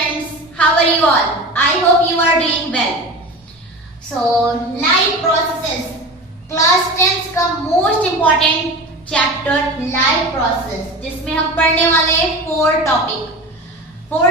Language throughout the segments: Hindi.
students, how are you all? I hope you are doing well. So life processes, class 10th का most important chapter life process, जिसमें हम पढ़ने वाले हैं 4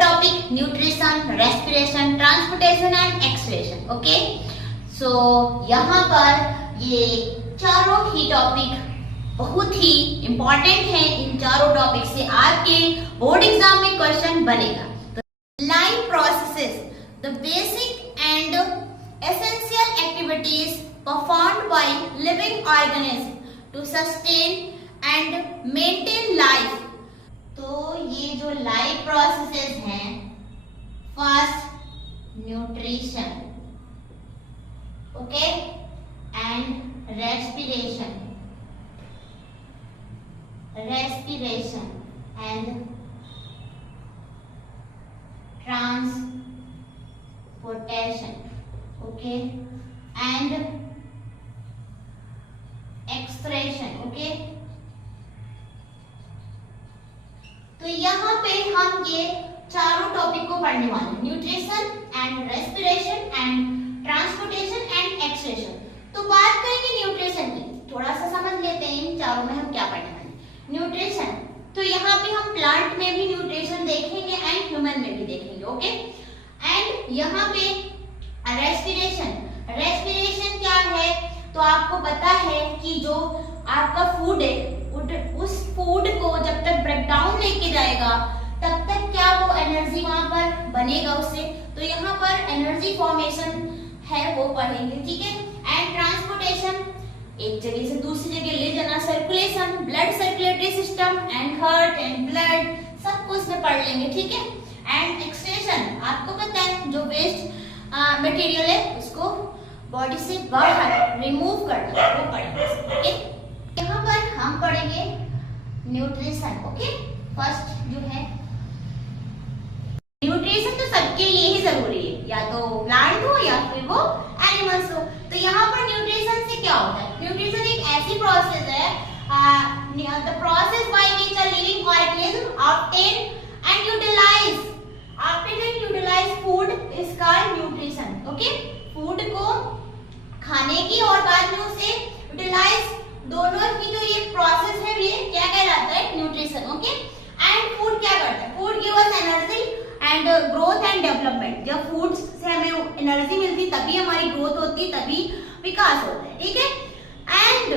topic nutrition, respiration, transportation and excretion. Okay, so यहाँ पर ये चारों ही टॉपिक बहुत ही इंपॉर्टेंट है. इन चारों टॉपिक से आपके बोर्ड एग्जाम में क्वेश्चन बनेगा. Life processes, the basic and essential activities performed by living organism to sustain and maintain life. तो ये जो लाइफ प्रोसेसेस हैं, first nutrition, okay, and respiration and transportation, okay, and excretion, okay. तो यहाँ पे हम ये चारों टॉपिक को पढ़ने वाले हैं, nutrition and respiration and transportation and excretion. तो बात करेंगे न्यूट्रिशन की. थोड़ा सा समझ लेते हैं इन चारों में हम क्या पढ़ने वाले. न्यूट्रिशन, तो यहाँ पे हम प्लांट में भी न्यूट्रिशन देखेंगे एंड ह्यूमन में भी देखेंगे, ओके. एंड यहाँ पे रेस्पिरेशन क्या है, तो आपको पता है कि जो आपका फूड है, उस फूड को जब तक ब्रेक डाउन लेके जाएगा तब तक क्या वो एनर्जी वहां पर बनेगा उससे. तो यहाँ पर एनर्जी फॉर्मेशन है वो पढ़ेंगे, ठीक है. एंड ट्रांसपोर्टेशन, एक जगह से दूसरी जगह ले जाना, circulation, blood circulatory system and heart and blood, सब कुछ में पढ़ लेंगे, ठीक है. एंड एक्सक्रीशन, आपको पता है जो वेस्ट मटेरियल है उसको बॉडी से बाहर रिमूव करना, वो पढ़ेंगे, ओके. यहाँ पर हम पढ़ेंगे न्यूट्रिशन, ओके. फर्स्ट जो है न्यूट्रिशन, तो सबके लिए ही जरूरी है, या तो प्लांट हो या फिर वो एनिमल्स हो. तो यहाँ पर न्यूट्रिशन से क्या होता है? न्यूट्रिशन एक ऐसी प्रोसेस है, the process by which a living organism obtain and utilize food is called nutrition. Okay, food को खाने की और बाद में उसे यूटिलाइज, दोनों की जो ये प्रोसेस है ये क्या कहलाता है? Nutrition, okay. एंड फूड क्या करता है? Food give us energy and growth and development. जब फूड से हमें एनर्जी मिलती तभी हमारी ग्रोथ होती, तभी विकास होता है, ठीक है. एंड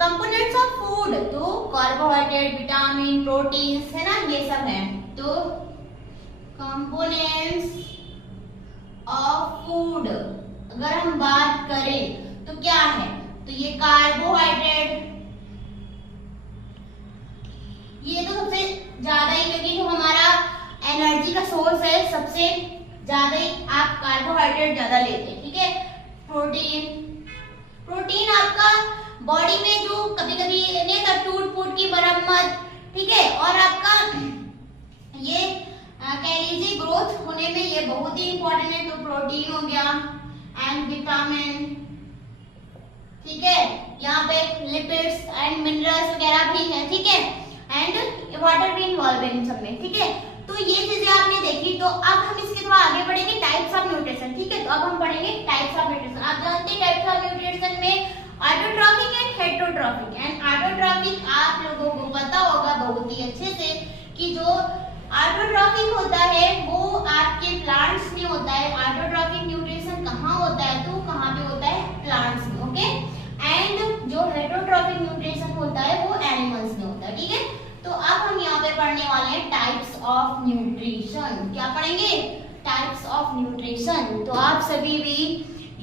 कंपोनेंट्स ऑफ फूड, तो कार्बोहाइड्रेट, विटामिन, प्रोटीन्स है ना, ये सब है. तो कंपोनेंट्स ऑफ फूड अगर हम बात करें तो क्या है? तो ये कार्बोहाइड्रेट, ये तो सबसे ज्यादा ही, क्योंकि जो हमारा एनर्जी का सोर्स है, सबसे ज्यादा ही आप कार्बोहाइड्रेट ज्यादा लेते हैं, ठीक है. प्रोटीन आपका बॉडी में जो कभी कभी नहीं था, टूट फूट की मरम्मत, ठीक है. और आपका ये कह लीजिए ग्रोथ होने में ये बहुत ही इंपॉर्टेंट है. तो प्रोटीन हो गया एंड विटामिन, ठीक है. यहाँ पे लिपिड्स एंड मिनरल्स वगैरह भी है, ठीक है. एंड वाटर भी इन्वॉल्व है इन सब में, ठीक है. तो ये चीजें आपने देखी. तो अब हम इसके थोड़ा आगे बढ़ेंगे, टाइप्स ऑफ न्यूट्रिशन, ठीक है. तो अब हम पढ़ेंगे टाइप्स ऑफ न्यूट्रिशन. आप जानते हैं टाइप्स ऑफ न्यूट्रिशन में autotrophic and heterotrophic. And autotrophic आप लोगों को पता होगा बहुत ही अच्छे से कि जो ऑटोट्रॉफिक होता है वो आपके प्लांट्स में होता है. ऑटोट्रॉफिक न्यूट्रिशन कहाँ होता है? तो कहाँ पे होता है? प्लांट्स में, ओके. एंड जो हेटेरोट्रॉफिक न्यूट्रिशन होता है वो एनिमल्स में होता है, ठीक है. तो अब हम यहाँ पे पढ़ने वाले हैं टाइप्स ऑफ न्यूट्रिशन. क्या पढ़ेंगे? Types of nutrition. तो आप सभी भी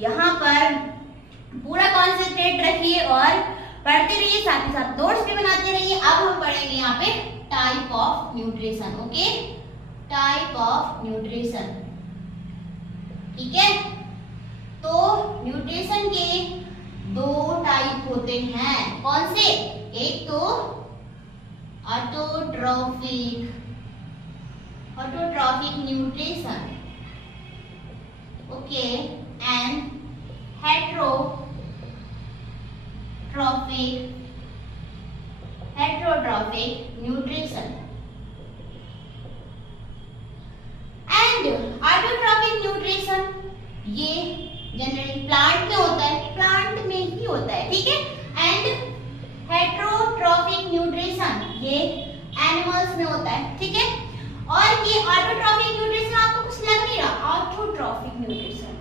यहाँ पर पूरा कॉन्सेंट्रेट रखिए और पढ़ते रहिए, साथ ही साथ नोट्स भी बनाते रहिए. अब हम पढ़ेंगे यहाँ पे type of nutrition, okay. Type of nutrition, ठीक है. तो न्यूट्रिशन के 2 टाइप होते हैं. कौन से? एक तो autotrophic nutrition, okay, and heterotrophic nutrition. And and autotrophic nutrition ये जनरली प्लांट में होता है, प्लांट में ही होता है, ठीक है। एंड हेटरोट्रॉफिक न्यूट्रिशन ये एनिमल्स में होता है, ठीक है। और ये ऑटोट्रॉफिक न्यूट्रिशन आपको कुछ लग नहीं रहा, ऑटोट्रॉफिक न्यूट्रिशन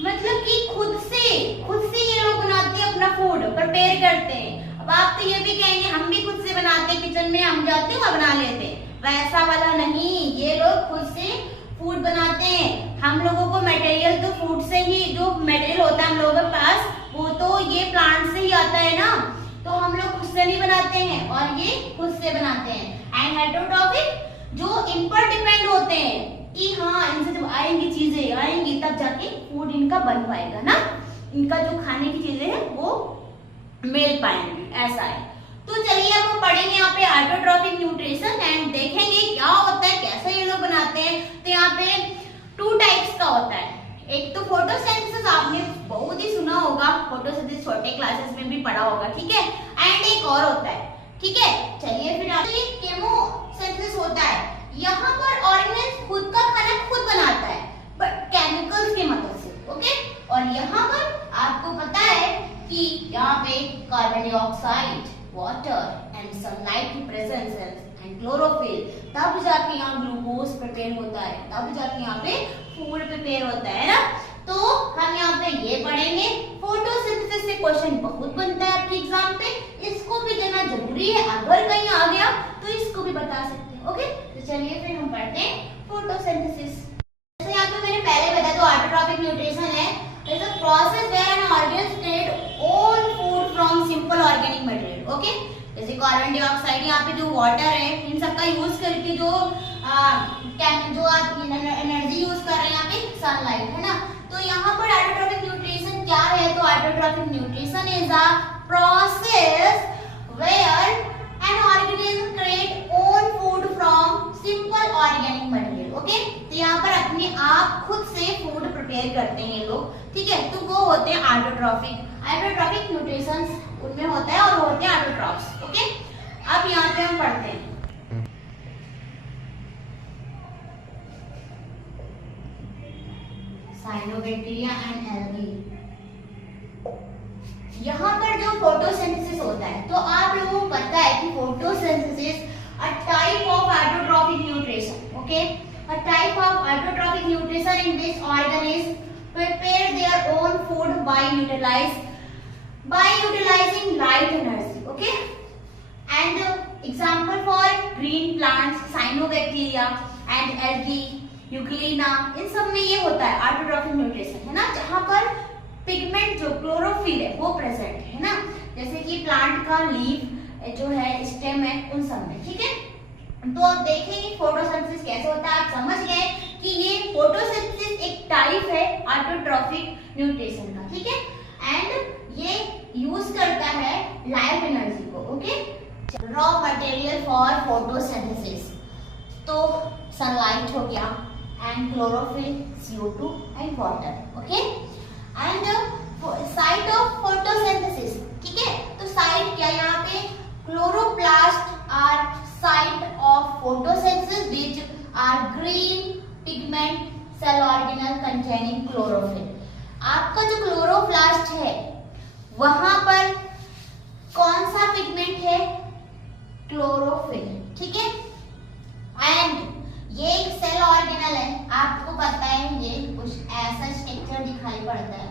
मतलब कि खुद से ये लोग बनाते हैं, अपना फूड प्रिपेयर करते हैं। अब आप तो ये भी कहेंगे हम भी खुद से बनाते हैं, किचन में हम जाते हैं और बना लेते हैं, वैसा वाला नहीं, ये लोग खुद से फूड बनाते हैं। हम लोगों को मटेरियल तो फूड से ही, जो मटेरियल होता है हम लोगों के पास वो तो ये प्लांट से ही आता है ना, तो हम लोग खुद से नहीं बनाते हैं और ये खुद से बनाते हैं। एंड हेटरोट्रॉफिक जो इन पर डिपेंड होते हैं कि हाँ इनसे जब आएंगी चीजें आएंगी तब जाके फूड इनका बन पाएगा ना, इनका जो खाने की चीजें हैं वो मिल पाएंगी, ऐसा है। तो चलिए अब हम पढ़ेंगे यहाँ पे ऑटोट्रॉफिक न्यूट्रिशन एंड देखेंगे क्या होता है, कैसे ये लोग बनाते हैं। तो यहाँ पे 2 टाइप्स का होता है, एक तो फोटोसिंथेसिस, आपने बहुत ही सुना होगा, फोटोसिंथेसिस छोटे क्लासेस में भी पढ़ा होगा, ठीक है। एंड एक और होता है, ठीक है। चलिए फिर आप ये केमोसिंथेसिस होता है, यहाँ पर ऑर्गेनिज्म खुद का खाना खुद बनाता है बट केमिकल्स की मदद से, ओके। और यहाँ पर आपको पता है कि यहाँ पे carbon dioxide, water and sunlight की प्रेजेंस एंड क्लोरोफिल, तब जाके यहाँ ग्लूकोज प्रिपेयर होता है, तब जाके यहाँ पे फूड प्रिपेयर होता है ना। तो हम यहाँ पे ये पढ़ेंगे। फोटोसिंथेसिस से क्वेश्चन बहुत बनता है आपके एग्जाम पे, इसको भी देना जरूरी है, अगर कहीं आ गया तो इसको भी बता सकते हैं, ओके। तो चलिए फिर हम पढ़ते हैं फोटोसिंथेसिस। जैसे यहाँ पे मैंने पहले बताया तो ऑटोट्रॉफिक न्यूट्रिशन है, it's a process where an organism create own food from simple organic material, okay. जैसे कार्बन डाइऑक्साइड, यहाँ पे जो वाटर है, इन सब का यूज करके जो आप एनर्जी यूज कर रहे हैं यहाँ पे सनलाइट है ना। तो यहाँ पर ऑटोट्रॉफिक न्यूट्रिशन क्या है, तो autotrophic nutrition is a process where an organism create own food from simple organic material, okay. तो यहाँ पर अपने आप खुद से फूड प्रिपेयर करते हैं ये लोग, ठीक है। तो वो होते हैं ऑटोट्रॉफिक न्यूट्रिशन उनमें होता है और वो होते हैं ऑटोट्रॉफ्स, ओके। अब यहाँ पे हम पढ़ते हैं साइनोबैक्टीरिया एंड एल्गी। यहाँ पर जो फोटोसिंथेसिस होता है, तो आप लोगों को पता है कि photosynthesis a type of autotrophic nutrition, okay, a type of autotrophic nutrition in which organism prepare their own food by utilizing light energy, okay. And example for green plants, cyanobacteria and algae, euglena, इन सब में ये होता है ऑटोट्रॉफिक न्यूट्रिशन, है ना, जहाँ पर पिगमेंट जो क्लोरोफिल है वो प्रेजेंट है ना, जैसे कि प्लांट का लीफ जो है, स्टेम है, उन सब में, ठीक है। तो अब देखेंगे फोटोसिंथेसिस कैसे होता है। आप समझ गए कि ये फोटोसिंथेसिस एक टाइप है ऑटोट्रॉफिक न्यूट्रिशन का, ठीक है। एंड ये यूज करता है लाइट एनर्जी को, okay. Raw material for photosynthesis, तो सनलाइट हो गया and chlorophyll, CO2 and water, okay. And site of photosynthesis, ठीक है। तो साइट क्या, यहाँ पे chloroplast are site of photosynthesis which are green pigment cell organelle containing chlorophyll। आपका जो क्लोरोप्लास्ट है वहां पर कौन सा पिगमेंट है, क्लोरोफिल, ठीक है। एंड ये एक सेल ऑर्गेनल है, आपको पता है ये कुछ ऐसा स्ट्रक्चर दिखाई पड़ता है,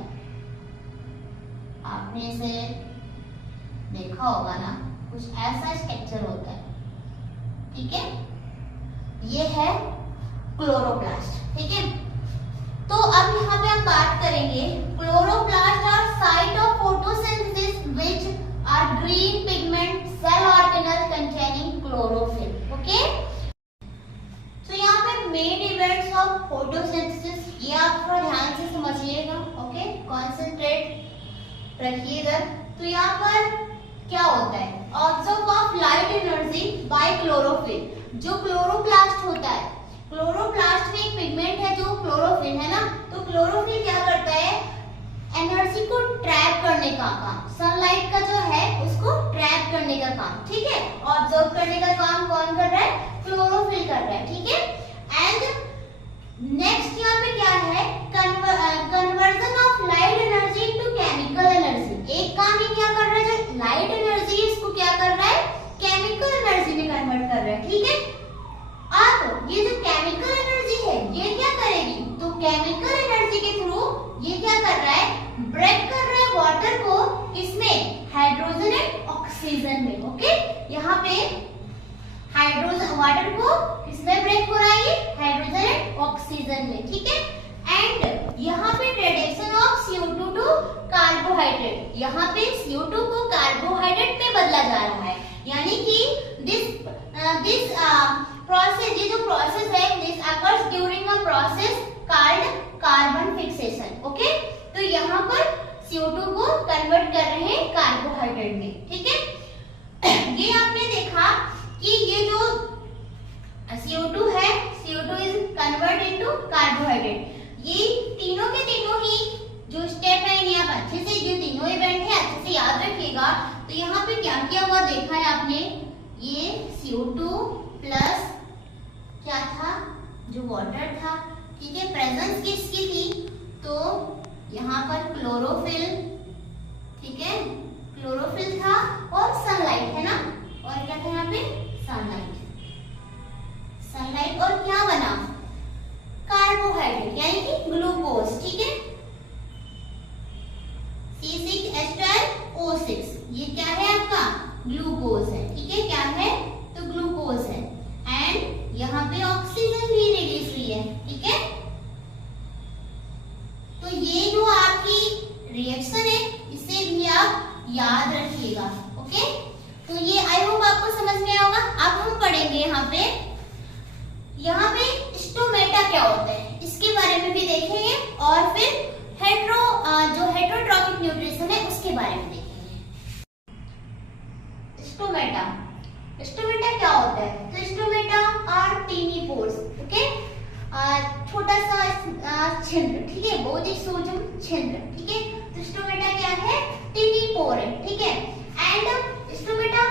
आपने इसे देखा होगा ना, कुछ ऐसा स्ट्रक्चर होता है, ठीक है। ये है क्लोरोप्लास्ट, ठीक है। तो अब यहाँ पे हम बात करेंगे chloroplast are site of photosynthesis which are green pigment cell organelle containing chlorophyll, okay. तो यहाँ पे मेन इवेंट्स ऑफ फोटोसिंथेसिस, ये आप थोड़ा ध्यान से समझिएगा, ओके, कंसंट्रेट रखिएगा। तो यहाँ पर क्या होता है, observe of light energy by chlorophyll. जो क्लोरोप्लास्ट होता है, क्लोरोप्लास्ट में एक पिगमेंट है जो क्लोरोफिल है ना, तो क्लोरोफिल क्या करता है, एनर्जी को ट्रैप करने का काम, सनलाइट का जो है उसको ट्रैप करने का काम, ठीक है। ऑब्जर्व करने का काम कौन कर रहा है, क्लोरोफिल कर रहा है, ठीक है। एंड नेक्स्ट ऑक्सीजन में। ओके, यहाँ पे हाइड्रोजन वाटर को किसमें ब्रेक हो रहा है, ये हाइड्रोजन एंड ऑक्सीजन में। ठीक है, एंड यहाँ पे reduction of CO2 to carbohydrate, यहाँ पे CO2 को कार्बोहाइड्रेट में बदला जा रहा है, यानी कि दिस प्रोसेस, ये जो प्रोसेस है, this occurs during a process called carbon fixation. Okay, तो यहाँ पर CO2 को कन्वर्ट कर रहे हैं कार्बोहाइड्रेट में। ठीक है, ये आपने देखा कि ये जो CO2 है, CO2 is convert into carbohydrate. ये तीनों के तीनों ही जो स्टेप है, ये आप अच्छे से, ये तीनों इवेंट है अच्छे से याद रखिएगा। तो यहाँ पे क्या किया हुआ देखा है आपने, ये CO2 प्लस क्या था, जो वाटर था। ठीक है, प्रेजेंस किसकी थी, तो यहाँ पर क्लोरोफिल, ठीक है, क्लोरोफिल था और सनलाइट है ना, और क्या था यहाँ पे सनलाइट, सनलाइट, और क्या बना कार्बोहाइड्रेट यानी कि ग्लूकोज। ठीक है, C6H12O6, ये क्या है आपका ग्लूकोज है। ठीक है, क्या है तो ग्लूकोज है, एंड यहाँ पे ऑक्सीजन भी रिलीज हुई है। ठीक है, तो ये जो आपकी रिएक्शन है, इसे भी आप याद रखिएगा। ओके, तो ये आई होप आपको समझ में आया होगा। अब हम पढ़ेंगे यहाँ पे स्टोमेटा क्या होता है, इसके बारे में भी देखेंगे, और फिर जो हेटेरोट्रॉफिक न्यूट्रिशन है उसके बारे में देखेंगे। स्टोमेटा, स्टोमेटा क्या होता है, तो stomata are tiny pores. Okay, छोटा सा छिद्र, ठीक है, बहुत ही सूक्ष्म छिद्र। ठीक है, तो स्टोमेटा क्या है, टीनी पोर है। ठीक है, एंड स्टोमेटा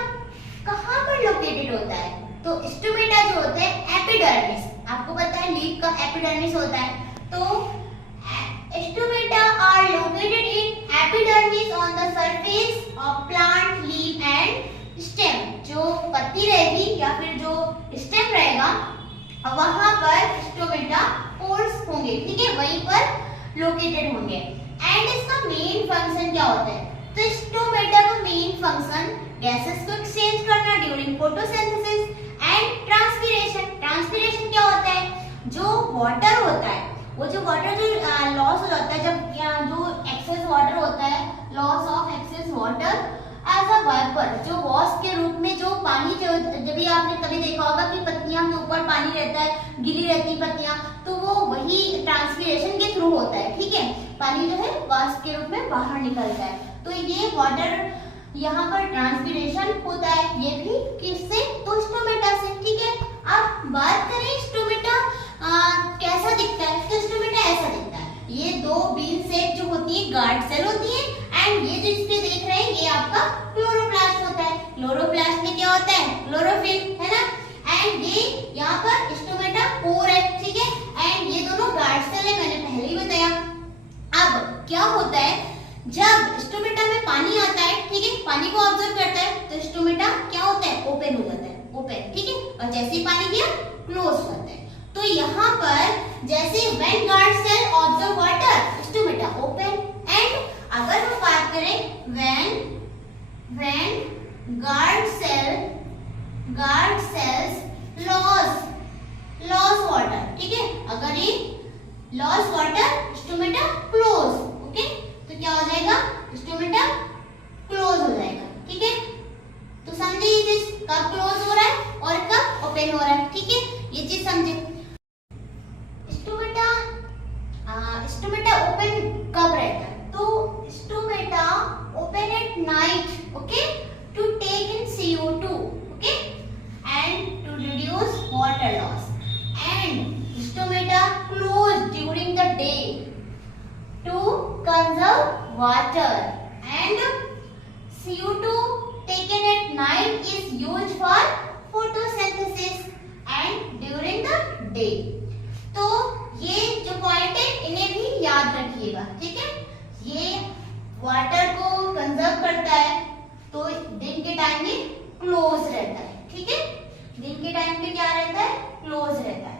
कहाँ पर लोकेटेड होता है, तो स्टोमेटा जो होता है एपिडर्मिस, आपको पता है लीफ का एपिडर्मिस होता है, तो stomata are located in epidermis on the surface of plant leaf and stem. जो पत्ती रहेगी या फिर जो स्टेम रहेगा, वहां पर स्टोमेटा पोर्स होंगे। ठीक है, वहीं पर लोकेटेड होंगे। एंड इसका मेन फंक्शन क्या होता है, तो स्टोमेटा का मेन फंक्शन गैसेस को एक्सचेंज करना during photosynthesis and transpiration. Transpiration क्या होता है, जो वाटर होता है, वो जो वाटर जो लॉस हो जाता है, जब जो एक्सेस वाटर होता है, loss of excess water as a vapour, जो वॉश के रूप में जो पानी, जो जब भी आपने कभी देखा होगा कि पत्तियां के ऊपर पानी रहता है, गीली रहती है पत्तियां, तो वो वही ट्रांसपिरेशन के थ्रू होता है। ठीक है, पानी जो है वाष्प के रूप में बाहर निकलता है, तो ये वाटर यहाँ पर ट्रांसपिरेशन होता है, ये भी किससे, तो स्टोमेटा से। ठीक है, अब बात करें स्टोमेटा कैसा दिखता है, तो स्टोमेटा ऐसा दिखता है, ये दो बीन शेप जो होती है गार्ड सेल होती है, एंड ये जो इसपे देख रहे हैं, ये आपका क्लोरोप्लास्ट होता है। क्लोरोप्लास्ट में क्या होता है, क्लोरोफिल, है ना, एंड ये यहाँ पर स्टोमेटा पोर है। ठीक है, एंड ये दोनों गार्ड सेल है, मैंने पहले ही बताया। अब क्या होता है, जब स्टोमेटा में पानी आता है, ठीक है, पानी को ऑब्जर्व करता है, तो स्टोमेटा क्या होता है, ओपन हो जाता है, ओपन। ठीक है, और जैसे ही पानी गया क्लोज हो जाता है। तो यहाँ पर जैसे when guard cell absorb water, stomata open, and अगर हम बात करें when guard cells loss water, ठीक है, अगर ये loss water, stomata close. Okay, तो क्या हो जाएगा, स्टोमेटा क्लोज हो जाएगा। ठीक है, तो समझिए कब क्लोज हो रहा है और कब ओपन हो रहा है। ठीक है, ये चीज समझे। स्टोमेटा ओपन कब रहता है, तो stomata open at night, okay, to take in CO2, okay, and to reduce water loss, and stomata close during the day to conserve water, and CO2 taken at night is used for photosynthesis and during the day। तो ये जो पॉइंट है इन्हें भी याद रखिएगा। ठीक है, ये वाटर को कंजर्व करता है, तो दिन के टाइम में क्लोज रहता है। ठीक है, दिन के टाइम पे क्या रहता है, क्लोज रहता है।